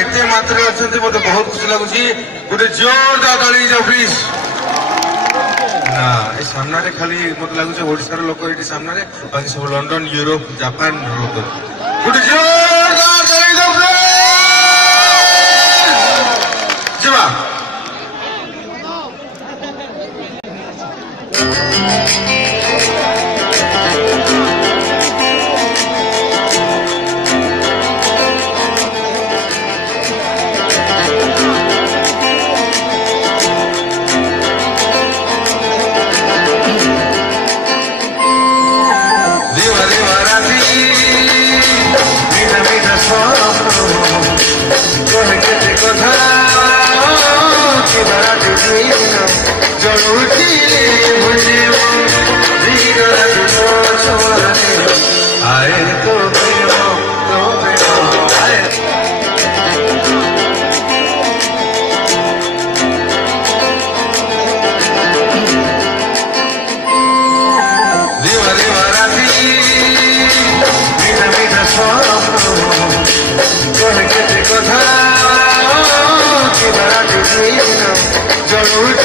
एते मात्रा अच्छे मत बहुत खुशी लगुच गोटे जोरदार ताली जाओ प्लीज ना ये सामने खाली मत लगुच ओडिशार लोक ये सामने बाकी सब लंडन यूरोप जापान गोटे जोरदार ताली जाओ जीवा Jolly